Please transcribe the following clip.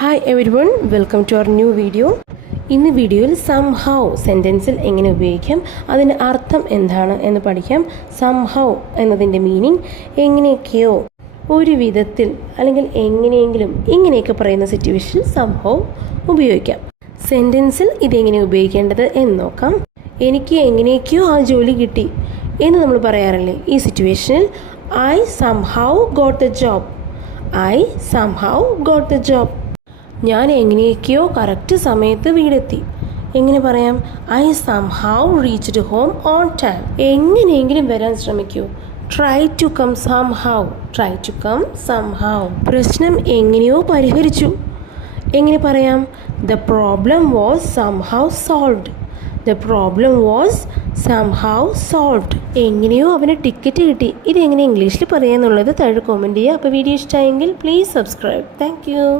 Hi everyone, welcome to our new video. ഇന്ന് വീഡിയോയിൽ somehow സെൻറ്റൻസിൽ എങ്ങനെ ഉപയോഗിക്കാം, അതിൻ്റെ അർത്ഥം എന്താണ് എന്ന് പഠിക്കാം. സംഹൗ എന്നതിൻ്റെ മീനിങ് എങ്ങനെയൊക്കെയോ, ഒരു വിധത്തിൽ അല്ലെങ്കിൽ എങ്ങനെയെങ്കിലും, ഇങ്ങനെയൊക്കെ പറയുന്ന സിറ്റുവേഷനിൽ സംഹൗ ഉപയോഗിക്കാം. സെൻറ്റൻസിൽ ഇതെങ്ങനെ ഉപയോഗിക്കേണ്ടത് എന്ന് നോക്കാം. എനിക്ക് എങ്ങനെയൊക്കെയോ ആ ജോലി കിട്ടി എന്ന് നമ്മൾ പറയാറില്ലേ? ഈ സിറ്റുവേഷനിൽ I somehow got the job. I somehow got the job. ഞാൻ എങ്ങനെയൊക്കെയോ കറക്റ്റ് സമയത്ത് വീടെത്തി. എങ്ങനെ പറയാം? I somehow reached home on time. എങ്ങനെയെങ്കിലും വരാൻ ശ്രമിക്കൂ. Try to come somehow. Try to come somehow. പ്രശ്നം എങ്ങനെയോ പരിഹരിച്ചു. എങ്ങനെ പറയാം? The problem was somehow solved. The problem was somehow solved. എങ്ങനെയോ അവന് ടിക്കറ്റ് കിട്ടി. ഇതെങ്ങനെ ഇംഗ്ലീഷിൽ പറയാന്നുള്ളത് താഴെ കമൻറ്റ് ചെയ്യുക. അപ്പോൾ വീഡിയോ ഇഷ്ടമായെങ്കിൽ പ്ലീസ് സബ്സ്ക്രൈബ്. Thank you.